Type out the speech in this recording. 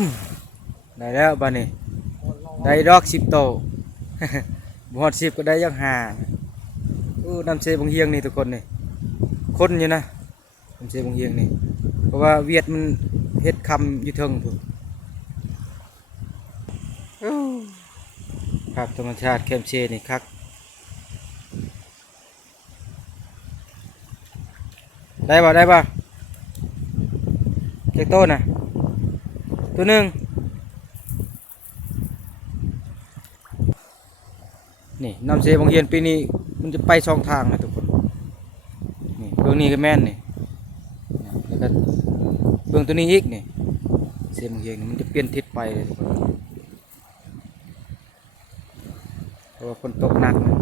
มได้แล้วบ้านนี้ได้ดอก10 โต บฮอด10ก็ได้ยังหาน้ำเชบงเฮียงนี่ทุกคนนี่คนอยู่นะน้ำเชบงเฮียงนี่เพราะว่าเวียดมันเฮ็ดคำอยู่เทิงพุ่นครับธรรมชาติแคมเชนี่คักได้ป่ะได้ป่ะเจ็กโต้น่ะตัวหนึ่งนี่น้ำเชบงเฮียนปีนี้มันจะไป2 ทางนะทุกคนนี่เบื้องนี้ก็แม่นนี่แล้วก็เบื้องตัวนี้อีกนี่เชบงเฮียนนี่มันจะเปลี่ยนทิศไปเลยทุกคนเพราะว่าฝนตกหนักนะ